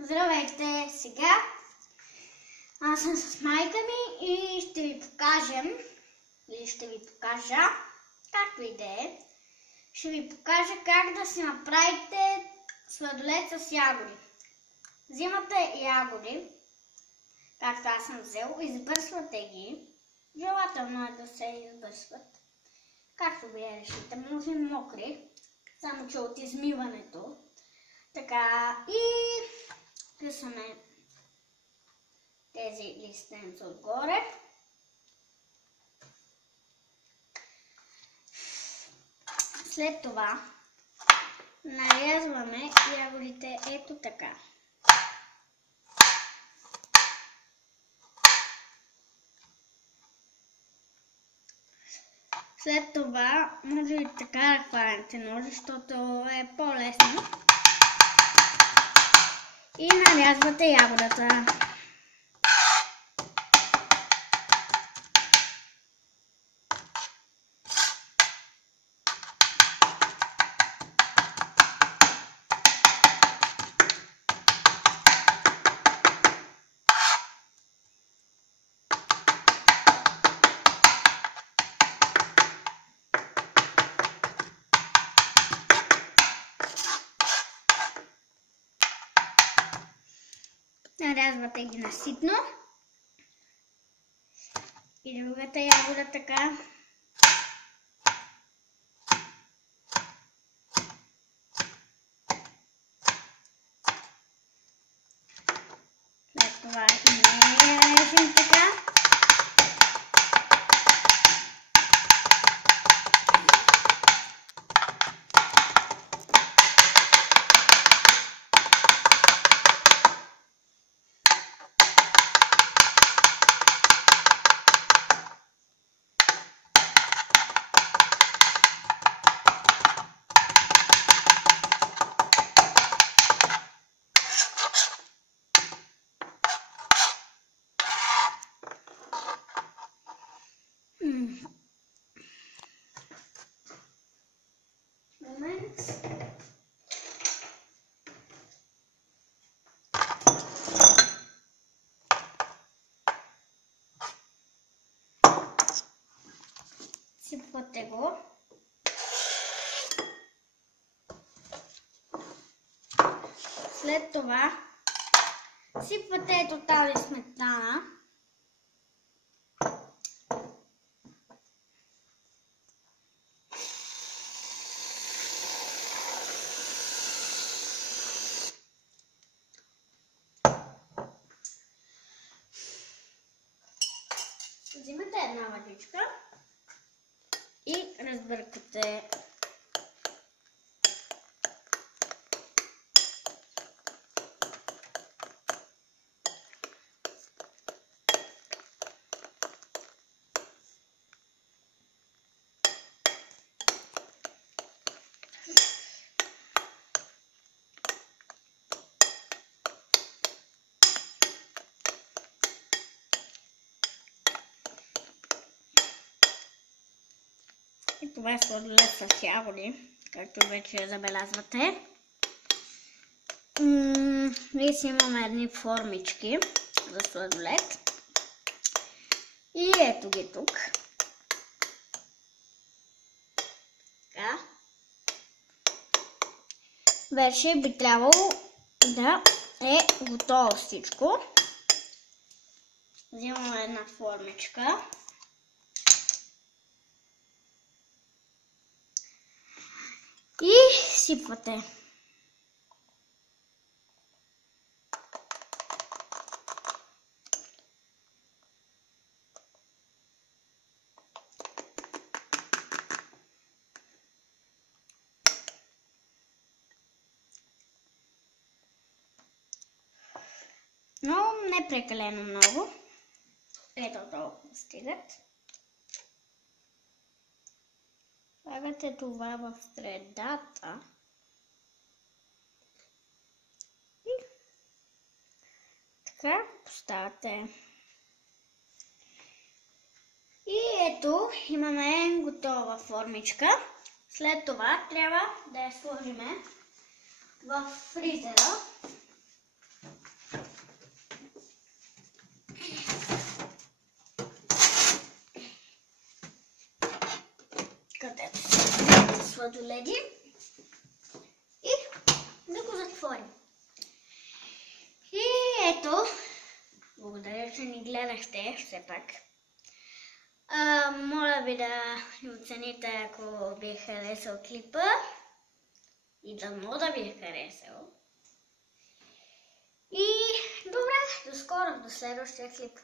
Здравейте! Сега аз съм с майка ми и ще ви покажем, или ще ви покажа, както и да е, ще ви покажа как да си направите сладолед с ягоди. Взимате ягоди, както аз съм взел, избърсвате ги. Желателно е да се избърсват. Както вие решите, може мокри, само че от измиването. Така, и късаме тези листенца отгоре. След това нарязваме ягодите ето така. След това може и така да хванете нож, защото е по-лесно. И нарязвате ягодата. Нарязвате ги наситно. И другата ягода така. След това и нея режем така. Момент. Сипвате го. След това сипвате ето тази сметана. Взимате една въдичка и разбъркате. И това е сладолед с ягоди, както вече забелязвате. Ние си имаме едни формички за сладолед. И ето ги тук. Така. Вече би трябвало да е готово всичко. Взимаме една формичка. И сипвате. Но не прекалено много. Ето толкова стигат. Слагате това в средата. И така поставяте. И ето имаме готова формичка. След това трябва да я сложим в фризера. сладоледи и да го затворим. И ето, благодаря, че ни гледахте все пак. Моля ви да ни оцените, ако ви е харесал клипа и дано да ви е харесал. И добре, до скоро, до следващия клип.